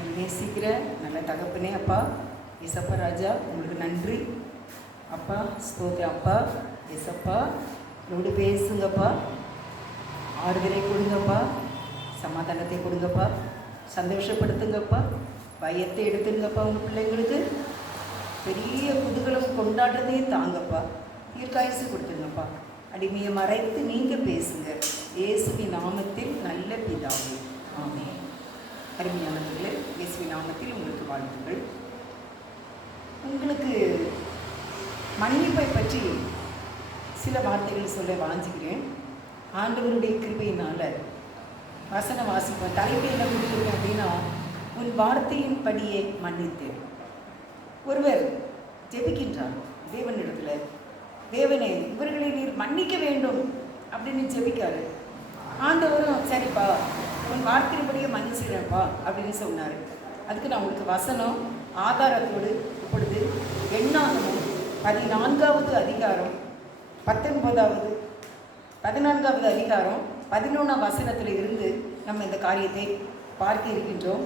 நான் நேசிக்கிற நல்ல தகப்பனே அப்பா எசப்பா ராஜா உங்களுக்கு நன்றி. அப்பா ஸ்தோத்திர அப்பா எசப்பா என்னோடு பேசுங்கப்பா. ஆறுதலை கொடுங்கப்பா சமாதானத்தை கொடுங்கப்பா சந்தோஷப்படுத்துங்கப்பா பயத்தை எடுத்துருங்கப்பா உங்கள் பிள்ளைங்களுக்கு. பெரிய குதூகலம் கொண்டாடுறதையும் தாங்கப்பா. தீர்க்காயசு கொடுத்துருங்கப்பா. அடிமையை மறைத்து நீங்கள் பேசுங்க. இயேசுவின் நாமத்தில் நல்ல பிதாவே. ஆமே அருமையானவர்களே இயேசுவி நாமத்தில் உங்களுக்கு வாழ்த்துக்கள். உங்களுக்கு மன்னிப்பை பற்றி சில வார்த்தைகள் சொல்ல வாஞ்சுகிறேன். ஆண்டவருடைய கிருபையினால வசன வாசிப்பேன் தலைப்பு என்ன கொடுத்துருக்கேன் அப்படின்னா உன் வார்த்தையின் படியே மன்னித்தேன். ஒருவர் ஜெபிக்கின்றார் தேவனிடத்தில். தேவனே இவர்களை நீர் மன்னிக்க வேண்டும் அப்படின்னு ஜெபிக்காரு. ஆண்டவரும் சரிப்பா உன் வார்த்தை மன்னிச்சிடப்பா அப்படின்னு சொன்னார். அதுக்கு நான் உங்களுக்கு வசனம் ஆதாரத்தோடு இப்பொழுது எண்ணாகமும் பதினான்காவது அதிகாரம் பத்தொன்பதாவது பதினான்காவது அதிகாரம் பதினொன்றாம் வசனத்தில் இருந்து நம்ம இந்த காரியத்தை பார்க்க இருக்கின்றோம்.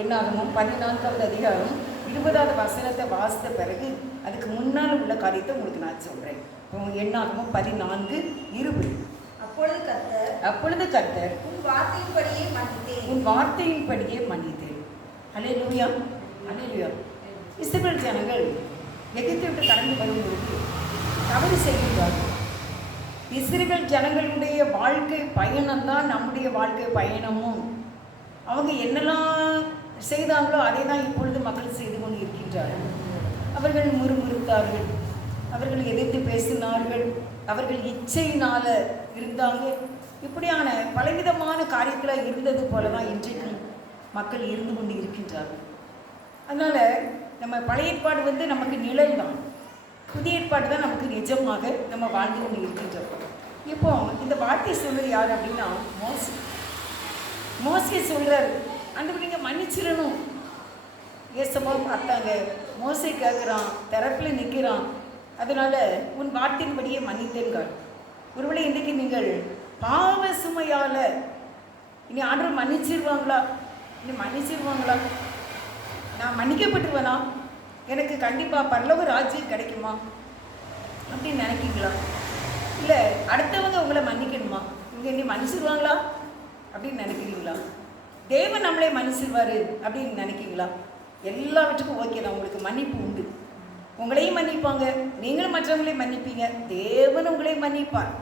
என்னாகமும் பதினான்காவது அதிகாரம் இருபதாவது வசனத்தை வாசித்த பிறகு அதுக்கு முன்னால் உள்ள காரியத்தை உங்களுக்கு நான் சொல்கிறேன் எண்ணாகமும் பதினான்கு இருபது. அப்பொழுது கர்த்தர் அப்பொழுது கர்த்தர் உன் வார்த்தையின்படியே மன்னித்தேன். உன் வார்த்தையின்படியே மன்னித்தேன். அலே லூயா அலே லூயா இஸ்ரேல் ஜனங்கள் எகிப்தை விட்டு கடந்து வரும்பொழுது தவறு செய்கின்றார்கள் இஸ்ரேல் ஜனங்களுடைய வாழ்க்கை பயணம் தான் நம்முடைய வாழ்க்கை பயணமும். அவங்க என்னெல்லாம் செய்தாங்களோ அதை தான் இப்பொழுது மக்கள் செய்து கொண்டு இருக்கின்றார்கள் அவர்கள் முறுமுறுத்தார்கள். அவர்கள் எதிர்த்து பேசினார்கள். அவர்கள் இச்சையினால் இருந்தாங்க. இப்படியான பலவிதமான காரியத்தில் இருந்தது போல தான் இன்றைக்கு மக்கள் இருந்து கொண்டு இருக்கின்றார்கள். அதனால் நம்ம பழைய ஏற்பாடு வந்து நமக்கு நிழல் தான் புதிய ஏற்பாடு தான் நமக்கு நிஜமாக நம்ம வாழ்ந்து கொண்டு இருக்கின்றோம். இப்போ இந்த வார்த்தை சொல்வது யார் அப்படின்னா மோசி. மோசியை சொல்கிறார் அந்த நீங்கள் மன்னிச்சிடணும். ஏசமாக பார்த்தாங்க. மோசை கேட்குறான் திறப்பில் நிற்கிறான் அதனால் உன் வார்த்தையின்படியே மன்னித்தேன்கள் ஒருவேளை இன்றைக்கு நீங்கள் பாவ சுமையால் இனி ஆண்டவர் மன்னிச்சிருவாங்களா? இனி மன்னிச்சிருவாங்களா? நான் மன்னிக்கப்பட்டுருவேனா? எனக்கு கண்டிப்பாக பரலோக ராஜ்யம் கிடைக்குமா? அப்படின்னு நினைக்கிங்களா? இல்லை அடுத்தவங்க உங்களை மன்னிக்கணுமா? இங்கே இனி மன்னிச்சிருவாங்களா? அப்படின்னு நினைக்கிறீங்களா தேவன் நம்மளே மன்னிச்சிருவார் அப்படின்னு நினைக்கிங்களா? எல்லாவற்றுக்கும் ஓகே தான். உங்களுக்கு மன்னிப்பு உங்களையும் மன்னிப்பாங்க. நீங்களும் மற்றவங்களையும் மன்னிப்பீங்க. தேவன் உங்களையும் மன்னிப்பார்.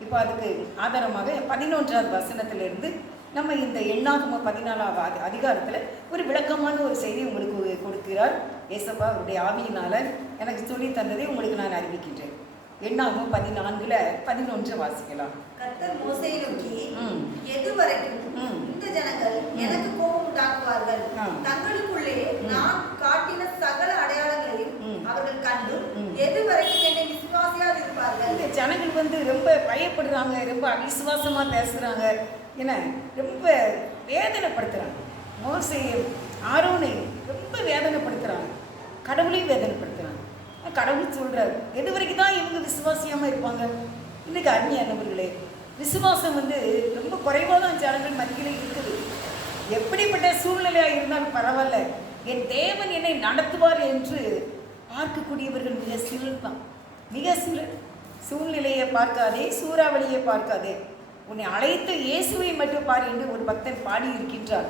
இப்போ அதுக்கு ஆதாரமாக பதினொன்றாவது வசனத்திலிருந்து நம்ம இந்த எண்ணாகம பதினாலாவது அதிகாரத்தில் ஒரு விளக்கமான ஒரு செய்தி உங்களுக்கு கொடுக்கிறார். ஏசப்பா அவருடைய ஆவியினால் எனக்கு சொல்லி தந்ததை உங்களுக்கு நான் அறிவிக்கின்றேன். எண்ணாகமம் பதினான்கில் பதினொன்று வாசிக்கலாம். கர்த்தர் மோசையை நோக்கி. எது வரைக்கும். இந்த ஜனங்கள் எனக்கு கோபம் உண்டாக்குவார்கள். ஆ. தங்களுக்குள்ளே ம். நான் காட்டின சகல அடையாளங்களையும் ம். அவர்கள் கண்டு ம். எது வரைக்கும் என்னை விசுவாசியாது இருப்பார்கள் இந்த ஜனங்கள் வந்து ரொம்ப பயப்படுறாங்க ரொம்ப அவிசுவாசமாக பேசுகிறாங்க என்ன ரொம்ப வேதனைப்படுத்துகிறாங்க மோசையும் ஆரோனையும் ரொம்ப வேதனைப்படுத்துகிறாங்க கடவுளையும் வேதனைப்படுத்துகிறாங்க கடவுள் சொல்கிறார் எது வரைக்கும் தான் இவங்க விசுவாசியாமல் இருப்பாங்க? இன்னைக்கு அருமையானவர்களே விசுவாசம் வந்து ரொம்ப குறைவாக தான் ஜனங்கள் மத்தியில் இருக்குது. எப்படிப்பட்ட சூழ்நிலையாக இருந்தாலும் பரவாயில்ல. என் தேவன் என்னை நடத்துவார் என்று பார்க்கக்கூடியவர்கள் மிக சிலர் தான். மிக சிலர். சூழ்நிலையை பார்க்காதே சூறாவளியை பார்க்காதே. உன்னை அழைத்த இயேசுவை மட்டும் பாரு என்று ஒரு பக்தன் பாடி இருக்கின்றார்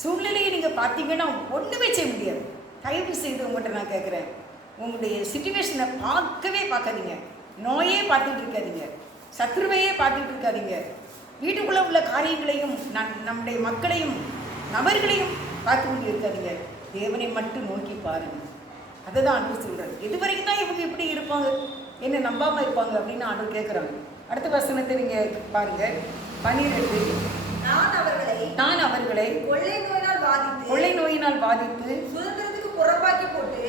சூழ்நிலையை நீங்கள் பார்த்தீங்கன்னா ஒன்றுமே செய்ய முடியாது. தயவு செய்து உங்கள்கிட்ட நான் கேட்குறேன் உங்களுடைய சுச்சுவேஷனை பார்க்கவே பார்க்காதீங்க. நோயே பார்த்துட்டு இருக்காதீங்க. சத்ருவையே பார்த்துட்டு இருக்காதீங்க. வீட்டுக்குள்ளே உள்ள காரியங்களையும் நம் நம்முடைய மக்களையும் நபர்களையும் பார்த்து கொண்டு இருக்காதீங்க. தேவனை மட்டும் நோக்கி பாருங்க. அதை தான் ஆண்டு சொல்கிறார் எது வரைக்கும் தான் இவங்க இப்படி இருப்பாங்க? என்ன நம்பாமல் இருப்பாங்க அப்படின்னு ஆண்டு கேட்குறாங்க அடுத்த வசனத்தை நீங்கள் பாருங்க. பனிரெண்டு. நான் அவர்களை நான் அவர்களை கொள்ளை நோயினால் பாதித்து கொள்ளை நோயினால் பாதித்து சுதந்திரத்துக்கு புறம்பாக்கி போட்டு.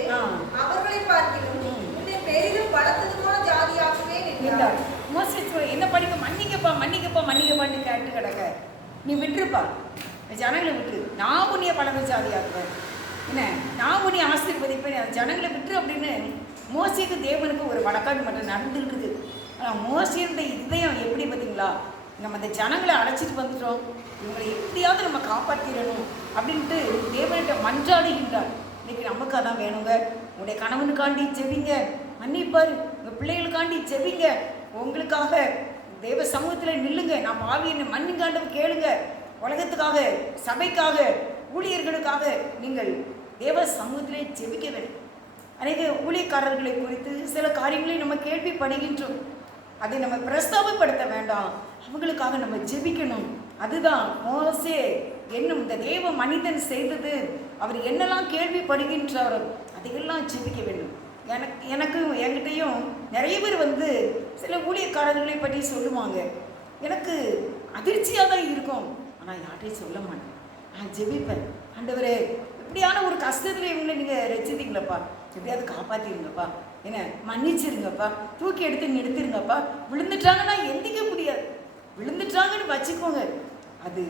அவர்களை பார்க்கிலும். உன்னை பெரிதும் பலத்தது போல ஜாதியாக்குவேன் என்றார். என்றார். மோசே சொல்ல என்ன படிக்க மன்னிக்கப்பா மன்னிக்கப்பா மன்னிக்கப்பான்னு கேட்டு கிடக்க. நீ விட்டுருப்பா. ஜனங்களை விட்டுரு நான் உன்னைய பழக சாதியாக்குவேன் என்ன? நான் உன்னை ஆசீர்வதிப்பேன். ஜனங்களை விட்டுரு அப்படின்னு மோசிக்கு தேவனுக்கு ஒரு வழக்காடு மட்டும் நடந்துகிட்டு இருக்கு ஆனால் மோசையுடைய இதயம் எப்படி பார்த்தீங்களா? நம்ம அந்த ஜனங்களை அழைச்சிட்டு வந்துட்டோம். இவங்களை எப்படியாவது நம்ம காப்பாற்றிடணும் அப்படின்ட்டு தேவன்கிட்ட மன்றாடுகின்றார் இன்னைக்கு நமக்கு அதான் வேணுங்க. உங்களுடைய கணவனுக்காண்டி ஜெபிங்க. மன்னிப்பார். உங்கள் பிள்ளைகளுக்காண்டி ஜெபிங்க. உங்களுக்காக தேவ சமூகத்தில் நில்லுங்க. நான் பாவியை மன்னிக்காண்டும் கேளுங்க. உலகத்துக்காக சபைக்காக ஊழியர்களுக்காக நீங்கள் தேவ சமூகத்திலே ஜெபிக்க வேண்டும். அநேக ஊழியக்காரர்களை குறித்து சில காரியங்களை நம்ம கேள்விப்படுகின்றோம். அதை நம்ம பிரஸ்தாபப்படுத்த வேண்டாம். அவங்களுக்காக நம்ம ஜெபிக்கணும். அதுதான் மோசே என்னும் இந்த தேவ மனிதன் செய்தது. அவர் என்னெல்லாம் கேள்விப்படுகின்றாரோ அதையெல்லாம் ஜெபிக்க வேண்டும். எனக்கு எனக்கும் என்கிட்டையும் நிறைய பேர் வந்து சில ஊழியக்காரர்களை பற்றி சொல்லுவாங்க. எனக்கு அதிர்ச்சியாக தான் இருக்கும். ஆனால் யார்கிட்டையும் சொல்ல மாட்டேன். நான் ஜெபிப்பேன். ஆண்டவரே இப்படியான ஒரு கஷ்டத்தில் இவங்களை நீங்கள் ரசித்தீங்களப்பா? எப்படியாவது காப்பாற்றிருங்கப்பா என்ன மன்னிச்சிருங்கப்பா. தூக்கி எடுத்து நிறுத்திருங்கப்பா. விழுந்துட்டாங்கன்னா எந்திக்க முடியாது. விழுந்துட்டாங்கன்னு வச்சுக்கோங்க. அது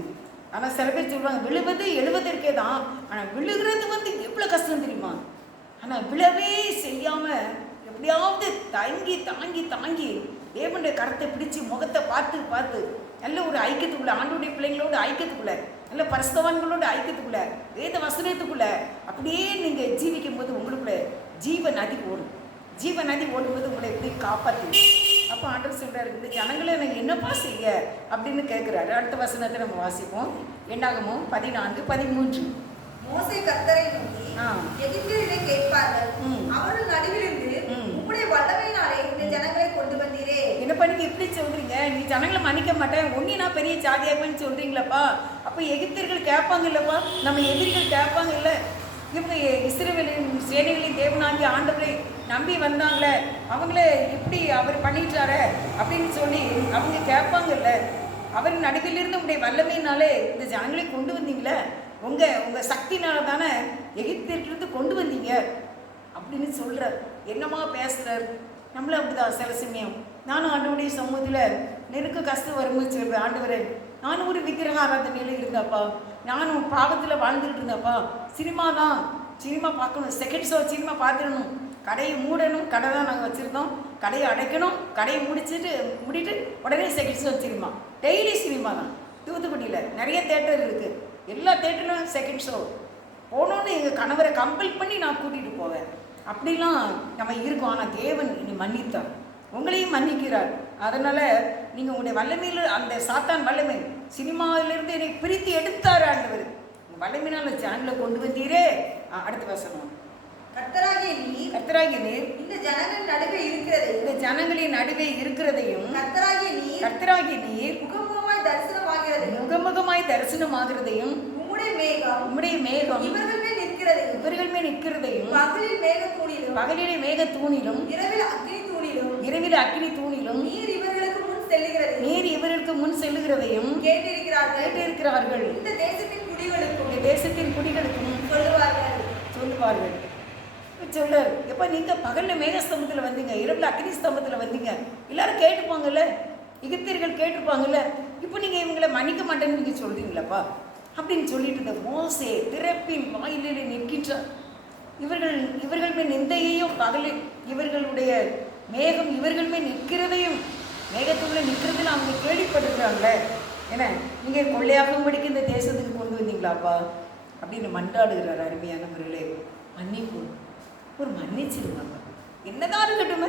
ஆனால் சில பேர் சொல்லுவாங்க விழுவது எழுவதற்கே தான். ஆனால் விழுகிறது வந்து எவ்வளோ கஷ்டம் தெரியுமா? ஆனால் விழவே செய்யாமல் எப்படியாவது தங்கி தாங்கி தாங்கி தேவனுடைய கரத்தை பிடிச்சு முகத்தை பார்த்து பார்த்து நல்ல ஒரு ஐக்கியத்துக்குள்ள ஆண்டுடைய பிள்ளைங்களோட ஐக்கியத்துக்குள்ள நல்ல பரிசுத்தவான்களோட ஐக்கியத்துக்குள்ள வேத வசனத்துக்குள்ள அப்படியே நீங்கள் ஜீவிக்கும் போது உங்களுக்குள்ள ஜீவ நதி ஓடும். ஜீவ நதி ஓடும்போது உங்களை எப்படி காப்பாற்று அப்போ ஆண்டவர் சொல்றாரு இந்த ஜனங்களை நான் என்னப்பா செய்ய அப்படின்னு கேட்குறாரு அடுத்த வசனத்தை நம்ம வாசிப்போம். என்னாகமோ? பதினான்கு பதிமூன்று. மோசே கர்த்தரை நோக்கி. எகிப்தியர் கேட்பார்கள். அவர்கள் நடுவிலிருந்து ம். உம்முடைய வல்லமையினாலே இந்த ஜனங்களை கொண்டு வந்தீரே என்னப்பா சொல்கிறீங்க சொல்றீங்க. நீ ஜனங்களை மன்னிக்க மாட்டேன். ஒன்றி நான் பெரிய ஜாதியாகவேன்னு சொல்றீங்களப்பா. அப்போ எகிப்தியர்கள் கேட்பாங்க இல்லைப்பா நம்ம எதிரிகள் கேட்பாங்க இல்லை இவங்க இஸ்ரேலின் சேனைகளின் தேவனாங்கி ஆண்டவரை நம்பி வந்தாங்களே. அவங்கள இப்படி அவர் பண்ணிட்டாரு அப்படின்னு சொல்லி அவங்க கேட்பாங்கல்ல. அவர் நடுவிலிருந்து உடைய வல்லமையினாலே இந்த ஜனங்களை கொண்டு வந்தீங்களே. உங்கள் உங்கள் சக்தினால தானே எகிப்திலிருந்து கொண்டு வந்தீங்க. அப்படின்னு சொல்கிறார் என்னமா பேசுகிறார் நம்மளும் அப்படிதான் சில சமயம் நானும் ஆண்டவருடைய சமூகத்தில் நெருக்க கஷ்டம் வரும்போது சொல்வேன் ஆண்டவரே நானும் ஒரு விக்கிரக ஆராதனையில் இருந்தப்பா நானும் பாவத்தில் வாழ்ந்துட்டு இருந்தப்பா சினிமா தான். சினிமா பார்க்கணும். செகண்ட் ஷோ சினிமா பார்த்துடணும். கடையை மூடணும். கடை தான் நாங்கள் வச்சுருந்தோம். கடையை அடைக்கணும். கடையை முடிச்சுட்டு முடிட்டு உடனே second show cinema. Daily cinema தான். தூத்துக்குடியில் நிறைய தேட்டர் இருக்குது எல்லா தேட்டரும் செகண்ட் ஷோ போகணுன்னு எங்கள் கணவரை கம்பல் பண்ணி நான் கூட்டிகிட்டு போவேன். அப்படிலாம் நம்ம இருக்கோம். ஆனால் தேவன் இனி மன்னித்தான் உங்களையும் மன்னிக்கிறார். அதனால் நீங்கள் உங்களுடைய வல்லமையில் அந்த சாத்தான் வல்லமை சினிமாவிலிருந்து என்னை பிரித்து எடுத்தார் ஆண்டவர். வல்லமையினால் சேனலை கொண்டு வந்தீரே. அடுத்த வசனம். கர்த்தராகிய நீர் கர்த்தராகிய நீர். இந்த ஜனங்கள் நடுவே இருக்கிறதையும் இந்த ஜனங்களின் நடுவே இருக்கிறதையும் கர்த்தராகிய நீர் கர்த்தராகிய நீர் முகமுகமாய் தரிசனமாகிறதையும் முகமுகமாய் தரிசனமாகிறதையும் உம்முடைய மேகம் உம்முடைய மேகம் இவர்கள் மேல் நிற்கிறதையும் இவர்கள் மேல் நிற்கிறதையும் பகலில் மேக தூணிலும் பகலிலே மேக தூணிலும் இரவில் அக்னி தூணிலும் இரவில் அக்கினி தூணிலும் நீர் இவர்களுக்கு முன் செல்லுகிறதையும் நீர் இவருக்கு முன் செல்லுகிறதையும் கேட்டிருக்கிறார்கள். கேட்டிருக்கிறார்கள் இந்த தேசத்தின் குடிகளுக்கும் இந்த தேசத்தின் குடிகளுக்கும் சொல்லுவார்கள். சொல்லுவார்கள். சொல்றார் எப்போ நீங்கள் பகலில் மேகஸ்தம்பத்தில் வந்தீங்க இரவில் அக்னி ஸ்தம்பத்தில் வந்தீங்க எல்லாரும் கேட்டுப்பாங்கல்ல? எகிப்தியர்கள் கேட்டிருப்பாங்கல்ல இப்போ நீங்கள் இவங்களை மன்னிக்க மாட்டேன்னு நீங்கள் சொல்கிறீங்களாப்பா அப்படின்னு சொல்லிட்டு இந்த மோசே திறப்பின் வாயிலில் நிற்கின்றார். இவர்கள் இவர்கள் மேல் நிந்தையையும் பகலில் இவர்களுடைய மேகம் இவர்கள் மேல் நிற்கிறதையும் மேகத்துக்குள்ள நிற்கிறதுன்னு அவங்க கேள்விப்பட்டிருக்கிறாங்கள என்ன நீங்கள் கொள்ளையாகும்படிக்கு இந்த தேசத்துக்கு கொண்டு வந்தீங்களாப்பா அப்படின்னு மன்றாடுகிறார் அருமையான முறையிலே. மன்னிப்பு. ஒரு மன்னிச்சிருங்கப்பா என்னதான் இருக்கட்டுமே.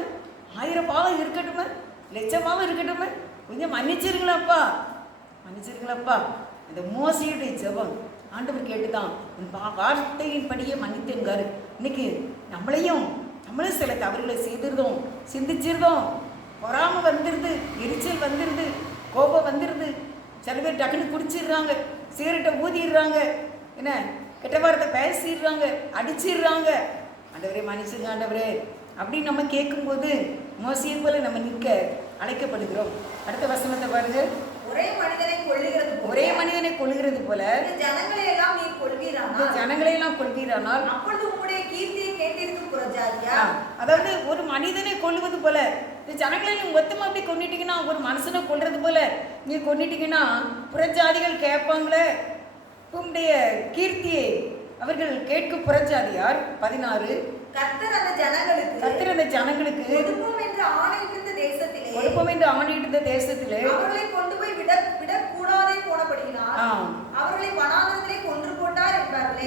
ஆயிரம் பாவம் இருக்கட்டுமே. லட்சமாக இருக்கட்டுமே. கொஞ்சம் மன்னிச்சிருங்களாப்பா மன்னிச்சிருங்களாப்பா இந்த மோசையுடைய ஜபம். ஆண்டவர் கேட்டுதான் உன் பா வார்த்தையின்படியே மன்னித்தேங்காரு இன்னைக்கு நம்மளையும் நம்மளும் சில தவறுகளை செய்திருந்தோம் சிந்திச்சிருந்தோம். பொறாம வந்துடுது எரிச்சல் வந்துடுது கோபம் வந்துடுது சில பேர் டக்குன்னு குடிச்சிடுறாங்க சிகரெட்டை ஊதிடுறாங்க என்ன கெட்ட வார்த்தை பேசிடுறாங்க அடிச்சிடுறாங்க. ஆண்டவரே மன்னிச்சுங்க ஆண்டவரே அப்படின்னு நம்ம கேட்கும்போது மோசையை போல நம்ம நிற்க அழைக்கப்படுகிறோம். அடுத்த வசனத்தை பாருங்க. ஒரே மனிதனை கொள்ளுகிறது போல ஒரே மனிதனை கொள்கிறது போல ஜனங்களை எல்லாம் இந்த கொள்வீரானால் ஜனங்களை எல்லாம் கொள்கிறானால் அப்பொழுது உம்முடைய கீர்த்தியை கேட்டிருக்கும் புறஜாதியா ஆ, அதாவது ஒரு மனிதனை கொல்லுவது போல. இந்த ஜனங்களை நீ மொத்தமாக அப்படி கொண்டுட்டீங்கன்னா ஒரு மனுஷனை கொல்றது போல. நீ கொண்டுட்டீங்கன்னா புறஜாதிகள் கேட்பாங்களே. உம்முடைய கீர்த்தியை அவர்கள் கேட்கும் புறஜாதியார் பதினாறு. கர்த்தர் அந்த ஜனங்களுக்கு கர்த்தர் அந்த ஜனங்களுக்கு கொடுப்போம் என்று ஆணையிட்டிருந்த தேசத்திலே கொடுப்போம் என்று ஆணையிட்ட தேசத்திலே அவர்களை கொண்டு போய் விட விடக்கூடாதே போனபடியினால். அவர்களை வனாந்தரத்திலே கொன்று போட்டார்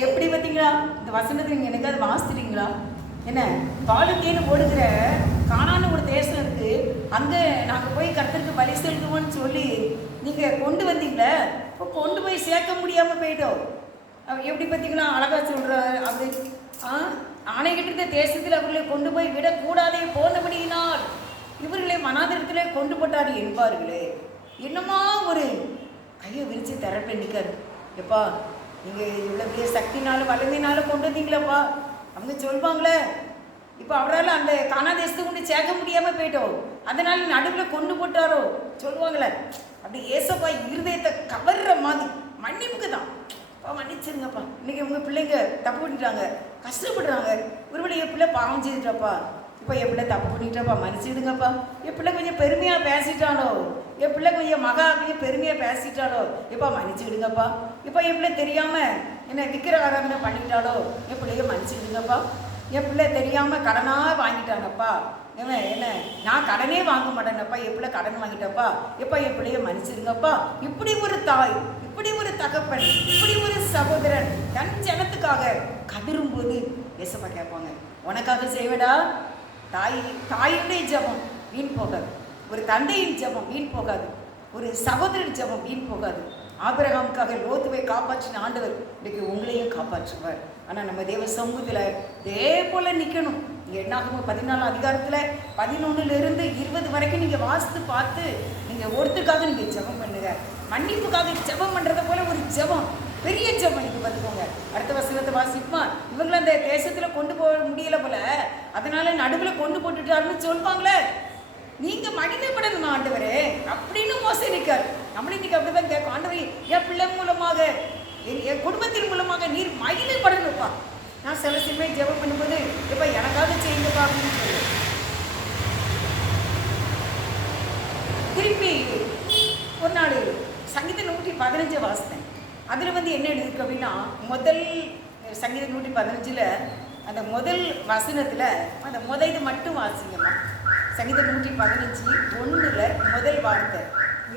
எப்படி பார்த்தீங்களா? இந்த வசனத்தை நீங்க எனக்கு அது வாசிக்கிறீங்களா என்ன தாலுக்கேன்னு ஓடுகிற காணான ஒரு தேசம் இருக்கு. அங்கே நாங்கள் போய் கர்த்தருக்கு பலி செலுத்துவோம்னு சொல்லி நீங்கள் கொண்டு வந்தீங்களே இப்போ கொண்டு போய் சேர்க்க முடியாமல் போயிட்டோம் அவர் எப்படி பார்த்தீங்களா அழகாக சொல்ற அப்படி ஆ ஆணைகிட்ட தேசத்தில் அவர்களை கொண்டு போய் விடக்கூடாதே போனபடியினால் இவர்களை மனாதிரத்திலே கொண்டு போட்டார் என்பார்களே. என்னமா ஒரு கையை விரிச்சு தரப்பே நிற்காரு எப்பா நீங்கள் இவ்வளோ பெரிய சக்தினாலும் வளர்ந்தினாலும் கொண்டு வந்தீங்களப்பா. அவங்க சொல்வாங்களே. இப்போ அவரால் அந்த காணாதேசத்தை கொண்டு சேர்க்க முடியாமல் போயிட்டோம். அதனால் நடுவில் கொண்டு போட்டாரோ? சொல்லுவாங்களே அப்படி ஏசப்பா இருதயத்தை கவர்ற மாதிரி. மன்னிப்புக்கு தான் அப்பா மன்னிச்சிருங்கப்பா. இன்னைக்கு உங்கள் பிள்ளைங்க தப்பு பண்ணிட்டாங்க. கஷ்டப்படுறாங்க. ஒருவேளை என் பிள்ளை பாவம் செய்துட்டாப்பா. இப்போ எப்படி தப்பு பண்ணிட்டப்பா மன்னிச்சிடுங்கப்பா. எப்பிள்ள கொஞ்சம் பெருமையாக பேசிட்டானோ எப்பிள்ள கொஞ்சம் மகா கொஞ்சம் பெருமையாக பேசிட்டாலோ எப்பா மன்னிச்சிடுங்கப்பா. இப்போ என் தெரியாமல் என்ன விக்கிர ஆராதனை பண்ணிட்டாலோ என் பிள்ளைய மன்னிச்சிடுங்கப்பா. என் தெரியாமல் கடனாக வாங்கிட்டானப்பா. இவன் என்ன? நான் கடனே வாங்க மாட்டேனப்பா. என் கடன் வாங்கிட்டப்பா. எப்பா என் பிள்ளைய இப்படி ஒரு தாய் இப்படி ஒரு தகப்பன் இப்படி ஒரு சகோதரன் தன் ஜனத்துக்காக கதரும்போது ஏசப்பா கேட்பாங்க. உனக்காக செய்வடா. தாய் தாயுடைய ஜெபம் வீண் போகாது. ஒரு தந்தையின் ஜெபம் வீண் போகாது. ஒரு சகோதரன் ஜெபம் வீண் போகாது. ஆபிரகாமுக்காக லோத்துவை காப்பாற்றின ஆண்டவர் இன்றைக்கு உங்களையும் காப்பாற்றுவார். ஆனால் நம்ம தேவ சமூகத்தில் இதே போல் நிற்கணும் இங்கே என்னாகும் பதினாலு அதிகாரத்தில் பதினொன்னுலேருந்து இருபது வரைக்கும் நீங்கள் வாசித்து பார்த்து நீங்கள் ஒருத்தருக்காக நீங்கள் ஜெபம் பண்ணுங்க. மன்னிப்புக்காக ஜெபம் பண்ணுறத போல ஒரு ஜெபம். பெரிய ஜெபம் பார்த்துக்கோங்க. அடுத்த வசனத்தை வாசிப்பா இவங்களை அந்த தேசத்தில் கொண்டு போக முடியல போல. அதனால நடுவில் கொண்டு போட்டுட்டாருன்னு சொல்லுவாங்களே. நீங்க மகிமைப்படணும் ஆண்டவரே? அப்படின்னு மோசம் நிற்கார் நம்மளும் இன்னைக்கு அப்படிதான் கேட்கும் ஆண்டவரே என் பிள்ளை மூலமாக என் என் குடும்பத்தின் மூலமாக நீர் மகிமைப்படணும்ப்பா. நான் சில சிலமே ஜெபம் பண்ணும்போது இப்ப எனக்காக செய்யுங்கப்பா அப்படின்னு சொல்லு. திருப்பி ஒரு நாள் சங்கீத நூற்றி பதினஞ்சை வாசித்தேன். அதில் வந்து என்ன எழுதிருக்கு அப்படின்னா முதல் சங்கீத நூற்றி பதினஞ்சில் அந்த முதல் வசனத்தில் அந்த முத இது மட்டும் வாசிங்கம்மா. சங்கீத நூற்றி பதினஞ்சு ஒன்றில் முதல் வார்த்தை.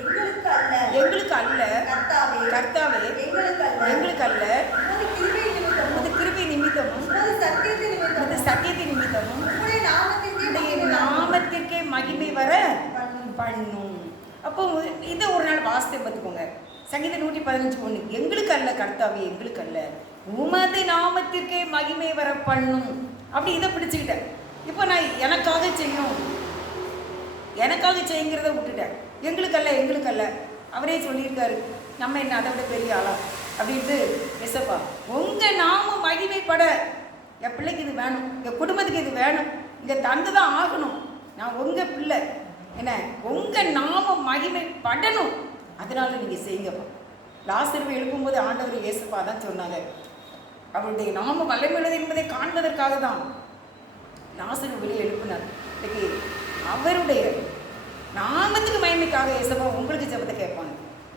எங்களுக்கு அல்ல. எங்களுக்கு அல்ல. கர்த்தாவே. கர்த்தாவே. எங்களுக்கு அல்ல. எங்களுக்கு அல்ல. உமது கிருபை நிமித்தமும் உமது சத்தியத்தை நிமித்தமும் உம்முடைய நாமத்திற்கே மகிமை வர. பண்ணும். அப்போ இதை ஒரு நாள் வாசித்து பார்த்துக்கோங்க. சங்கீத நூற்றி பதினஞ்சு ஒன்று எங்களுக்கு அல்ல கர்த்தாவே எங்களுக்கு அல்ல உமது நாமத்திற்கே மகிமை வர பண்ணும் அப்படி இதை பிடிச்சுக்கிட்டேன். இப்போ நான் எனக்காக செய்யும் எனக்காக செய்யுங்கிறத விட்டுட்டேன். எங்களுக்கு அல்ல எங்களுக்கு அல்ல அவரே சொல்லியிருக்காரு நம்ம என்ன அதை விட பெரிய ஆளா? அப்படின்ட்டு எசப்பா உங்கள் நாம மகிமைப்பட. என் பிள்ளைக்கு இது வேணும். என் குடும்பத்துக்கு இது வேணும். இங்கே தந்து தான் ஆகணும். நான் உங்கள் பிள்ளை. என்ன? உங்கள் நாம மகிமைப்படணும். அதனால நீங்கள் செய்யுங்கப்பா. லாசருவை எழுப்பும்போது ஆண்டவர் இயேசுப்பா தான் சொன்னாங்க அவருடைய நாம வல்லமையுள்ளது என்பதை காண்பதற்காக தான் லாசரு வெளியே எழுப்பினார். இன்னைக்கு அவருடைய நாமத்துக்கு மகிமைக்காக இயேசுப்பா உங்களுக்கு ஜெபத்தை கேட்பாங்க.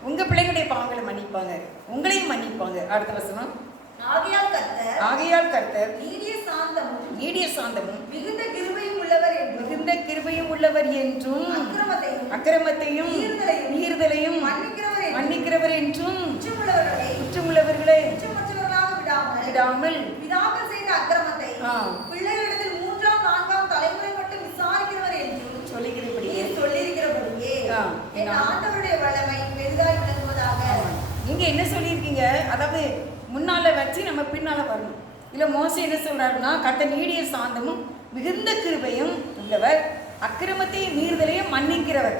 உங்கள் பிள்ளைங்களுடைய பாவங்களை மன்னிப்பாங்க. உங்களையும் மன்னிப்பாங்க. அடுத்த வசனம். ஆகையால் கர்த்தர் ஆகையால் கர்த்தர் நீடிய சாந்தமும் நீடிய சாந்தமும் மிகுந்த மிகுந்த கிருபையும் உள்ளவர் என்றும் அக்கிரமத்தையும் மீறுதலையும் மன்னிக்கிறவர் என்றும் குற்றமுள்ளவர்களை விடாமல் பிதாக்கள் செய்த அக்கிரமத்தை. பிள்ளைகளிடத்தில் மூன்றாம் நான்காம் தலைமுறை மட்டும் விசாரிக்கிறவர் என்றும் சொல்லுகிறபடியே சொல்லியிருக்கிறபடியே. என் ஆண்டவருடைய வல்லமை பெரிதாய் விளங்குவதாக. நீங்க என்ன சொல்லியிருக்கீங்க? அதாவது முன்னால வச்சு நம்ம பின்னால வரணும். இல்ல மோச என்ன சொல்றாருன்னா கத்த நீடிய சாந்தமும் மிகுந்த கிருபையும் உள்ளவர் அக்கிரமத்தையும் மீறுதலையும் மன்னிக்கிறவர்.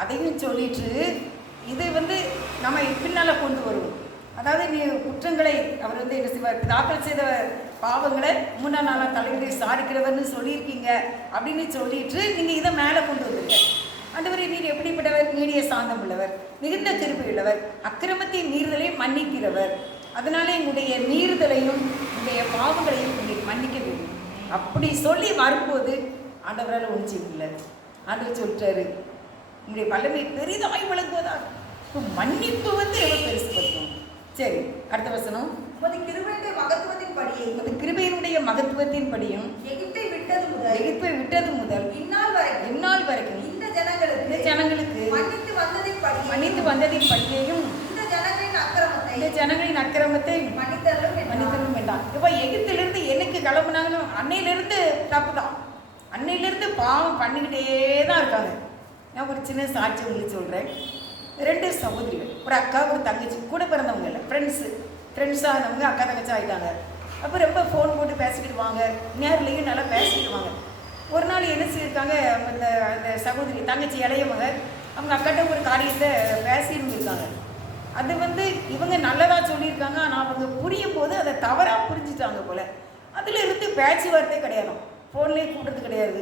அதையும் சொல்லிட்டு இதை வந்து நம்ம பின்னால் கொண்டு வருவோம். அதாவது நீ குற்றங்களை அவர் வந்து என்ன செய்வார் தாக்கல் செய்த பாவங்களை முன்னா நாளாக தலைவரை சாரிக்கிறவர்னு சொல்லியிருக்கீங்க அப்படின்னு சொல்லிட்டு நீங்கள் இதை மேலே கொண்டு வந்துருங்க. ஆண்டவரே நீர் எப்படிப்பட்டவர்? நீடிய சாந்தம் உள்ளவர் மிகுந்த கிருபை உள்ளவர் அக்கிரமத்தை மீறுதலை மன்னிக்கிறவர். அதனால எங்களுடைய மீறுதலையும் என்னுடைய பாவங்களையும் நீர் மன்னிக்க வேண்டும். அப்படி சொல்லி வரும்போது ஆண்டவரால் ஒன்று செய்யல ஆண்டவர் சொல்லிட்டாரு உங்களுடைய வல்லமை பெரிதாய் விளங்குவதா இப்போ மன்னிப்பு வந்து எவ்வளோ பெருசுப்படுத்தும் சரி அடுத்த வசனம். உமது கிருபையுடைய மகத்துவத்தின் படியே. உமது கிருபையினுடைய மகத்துவத்தின் படியும் எகிப்தை விட்டது முதல் எகிப்தை விட்டது முதல் இந்நாள் வரைக்கும் இந்நாள் வரைக்கும் இந்த இந்த ஜனங்களுக்கு ஜனங்களுக்கு மன்னித்து வந்ததின் படியே மன்னித்து வந்ததின் படியையும் இந்த ஜனங்களின் அக்கிரமத்தை இந்த ஜனங்களின் அக்கிரமத்தை மன்னித்தருளும் என்றார். மன்னித்தலும் வேண்டாம். இப்போ எகிப்திலிருந்து என்னைக்கு கிளம்புனாங்களோ அன்னையிலிருந்து தப்பு தான் அன்னையிலேருந்து பாவம் பண்ணிக்கிட்டே தான் இருக்காங்க நான் ஒரு சின்ன சாட்சி உங்களுக்கு சொல்கிறேன் ரெண்டு சகோதரிகள் ஒரு அக்கா ஒரு தங்கச்சி கூட பிறந்தவங்க இல்லை ஃப்ரெண்ட்ஸு ஃப்ரெண்ட்ஸாக இருந்தவங்க அக்கா தங்கச்சி ஆகிட்டாங்க அப்போ ரொம்ப ஃபோன் போட்டு பேசிக்கிட்டு வாங்க. நேர்லேயும் நல்லா பேசிக்கிட்டு வாங்க. ஒரு நாள் என்ன செய்யிருக்காங்க அந்த அந்த சகோதரி தங்கச்சி இளையவங்க அவங்க அக்காட்ட ஒரு காரியத்தை பேசியிருந்துருக்காங்க. அது வந்து இவங்க நல்லதாக சொல்லியிருக்காங்க ஆனால் அவங்க புரியும் போது அதை தவறாக புரிஞ்சுட்டாங்க போல். அதில் இருந்து பேச்சு வார்த்தை கிடையாது. ஃபோன்லேயே கூப்பிட்றது கிடையாது.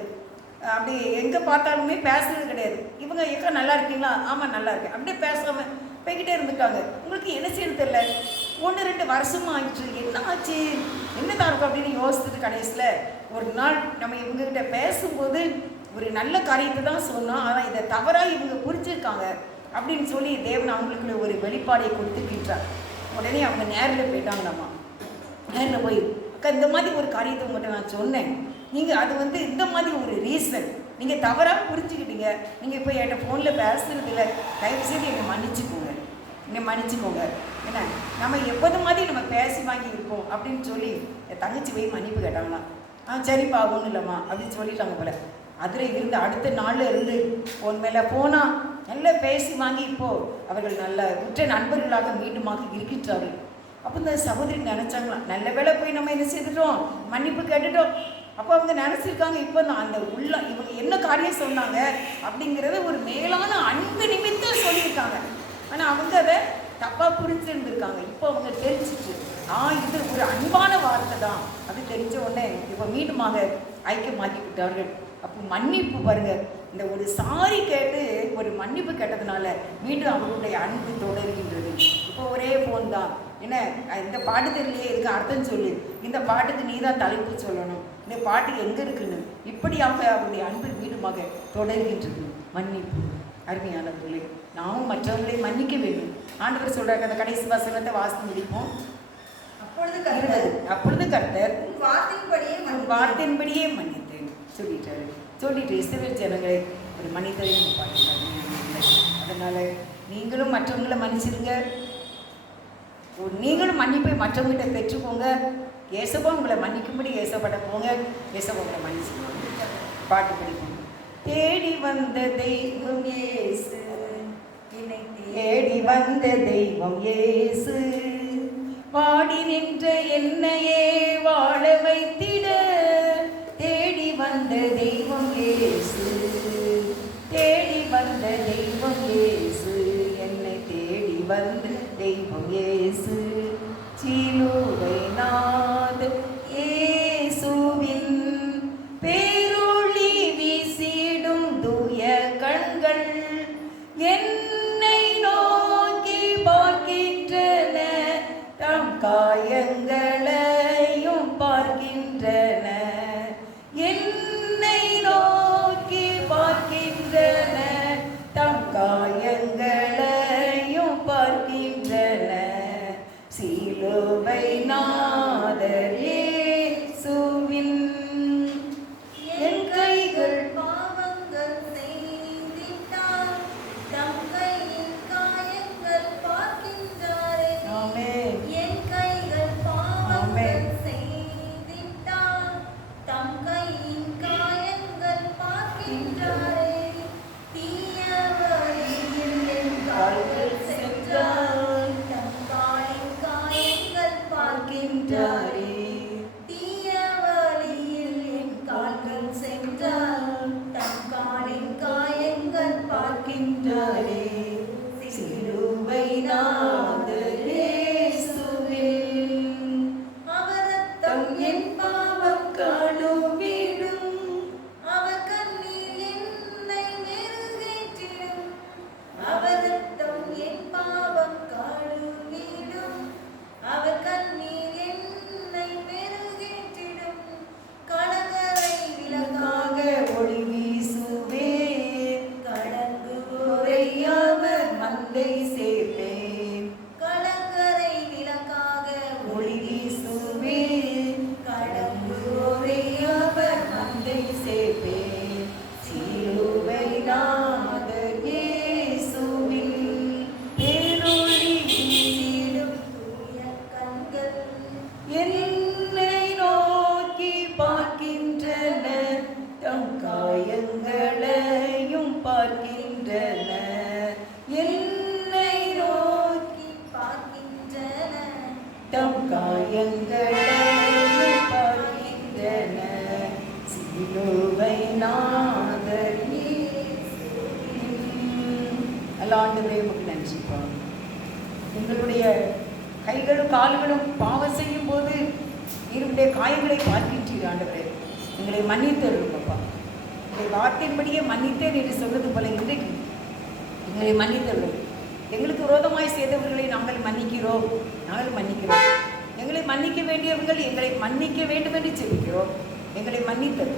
அப்படி எங்கே பார்த்தாலுமே பேசுறது கிடையாது. இவங்க எக்கா நல்லா இருக்கீங்களா? ஆமாம் நல்லா இருக்கேன். அப்படியே பேசாமல் போய்கிட்டே இருந்துட்டாங்க. உங்களுக்கு என்ன செய்யறது தெரியல. ஒன்று ரெண்டு வருஷமாக ஆயிடுச்சு. என்ன ஆச்சு என்னதான் இருக்கும் அப்படின்னு யோசிச்சுட்டு கடைசியில் ஒரு நாள் நம்ம இவங்ககிட்ட பேசும்போது ஒரு நல்ல காரியத்தை தான் சொன்னோம் ஆனால் இதை தவறாக இவங்க புரிஞ்சிருக்காங்க அப்படின்னு சொல்லி தேவன் அவங்களுக்குள்ள ஒரு வெளிப்பாடை கொடுத்துக்கிட்டார் உடனே அவங்க நேரில் போயிட்டாங்களாம்மா நேரில் போய் அக்கா இந்த மாதிரி ஒரு காரியத்தை உங்கள்கிட்ட நான் சொன்னேன். நீங்கள் அது வந்து இந்த மாதிரி ஒரு ரீசன் நீங்கள் தவறாக புரிஞ்சுக்கிட்டீங்க. நீங்கள் இப்போ என்கிட்ட ஃபோனில் பேசுறது இல்லை தயவு செய்து என்னை மன்னிச்சுக்கோங்க. என்னை மன்னிச்சுக்கோங்க. என்ன? நம்ம எப்போது மாதிரி நம்ம பேசி வாங்கி இருக்கோம் அப்படின்னு சொல்லி என் தங்கச்சி போய் மன்னிப்பு கேட்டாங்களாம். ஆ சரிப்பா ஒன்றும் இல்லைம்மா அப்படின்னு சொல்லிட்டாங்க போல. அதில் இருந்து அடுத்த நாளில் இருந்து ஃபோன் மேலே போனால் நல்லா பேசி வாங்கி இப்போ அவர்கள் நல்ல உற்ற நண்பர்களாக மீண்டுமாக இருக்கின்றார்கள். அப்போ இந்த சகோதரி நினச்சாங்களாம் நல்ல வேளை போய் நம்ம என்ன செய்துட்டோம்? மன்னிப்பு கேட்டுட்டோம். அப்போ அவங்க நினச்சிருக்காங்க இப்போ நான் அந்த உள்ள இவங்க என்ன காரியம் சொன்னாங்க அப்படிங்கிறத ஒரு மேலான அன்பு நிமித்தம் சொல்லியிருக்காங்க. ஆனால் அவங்க அதை தப்பாக புரிஞ்சுருந்துருக்காங்க. இப்போ அவங்க தெரிஞ்சிச்சு ஆ இது ஒரு அன்பான வார்த்தை தான். அது தெரிஞ்ச உடனே இப்போ மீண்டுமாக ஐக்கியமாக்கி விட்டார்கள் அப்போ மன்னிப்பு பாருங்க. இந்த ஒரு சாரி கேட்டு ஒரு மன்னிப்பு கேட்டதுனால மீண்டும் அவர்களுடைய அன்பு தொடர்கின்றது. இப்போ ஒரே ஃபோன் தான். என்ன இந்த பாட்டு தெரியலையே இதுக்கு அர்த்தம் சொல்லு. இந்த பாட்டுக்கு நீ தான் தலைப்பு சொல்லணும். இந்த பாட்டு எங்கே இருக்குன்னு. இப்படியாக அவருடைய அன்பு மீண்டுமாக தொடர்கின்றது. மன்னிப்பு. அருமையானவர்களே நாமும் மற்றவர்களை மன்னிக்க வேண்டும். ஆண்டவர் சொல்றாங்க அந்த கடைசி வசனத்தை வாசித்து முடிப்போம். அப்பொழுது கர்த்தர் அப்பொழுது கர்த்தர் வார்த்தையின்படியே. வார்த்தையின்படியே மன்னித்தேன். சொல்லிட்டாரு. சொல்லிட்டு இஸ்ரவேல் ஜனங்களை ஒரு மனிதரை பாட்டிட்டாங்க அதனால நீங்களும் மற்றவங்களை மன்னிச்சிருங்க நீங்களும் மன்னிப்பை மற்றவங்ககிட்ட பெற்றுக்கோங்க. ஏசப்பா உங்களை மன்னிக்கும்படி ஏசப்பட போங்க. ஏசப்பா உங்களை மன்னிச்சுக்கோங்க பாட்டு படிப்போம். தேடி வந்த தெய்வம் ஏசு. என்னை தேடி வந்த தெய்வம் ஏசு. பாடி நின்ற என்னையே வாழ வைத்திட. தேடி வந்த தெய்வம் ஏசு. தேடி வந்த தெய்வம் ஏசு. என்னை தேடி வந்த தெய்வம் ஏ காயங்கள் பார்க்கின்றாரே எங்களுடைய கைகளும் கால்களும் பாவம் செய்யும் போது நீருடைய காயங்களை பார்க்கின்றீர் ஆண்டவரே. எங்களை மன்னித்தருங்கப்பா உங்களுடைய வார்த்தையின்படியே மன்னித்தேன் என்று சொன்னது போல இன்றைக்கு எங்களை மன்னித்தருளும் எங்களுக்கு விரோதமாய் செய்தவர்களை நாங்கள் மன்னிக்கிறோம். நாங்கள் மன்னிக்கிறோம். எங்களை மன்னிக்க வேண்டியவர்கள் எங்களை மன்னிக்க வேண்டும் என்று செபிக்கிறோம் எங்களை மன்னித்தது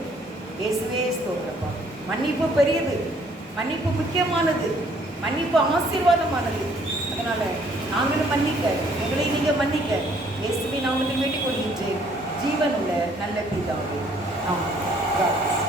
இயேசுவே ஸ்தோத்திரப்பா மன்னிப்பு பெரியது. மன்னிப்பு முக்கியமானது. மன்னிப்பு ஆசீர்வாதமானது. அதனால் நாங்களும் மன்னிக்க எங்களை நீங்கள் மன்னிக்க இயேசுவை நான் உங்களுக்கு வேண்டிக் கொள்கின்றேன் ஜீவனுள்ள நல்ல பிதாவே. ஆமாம்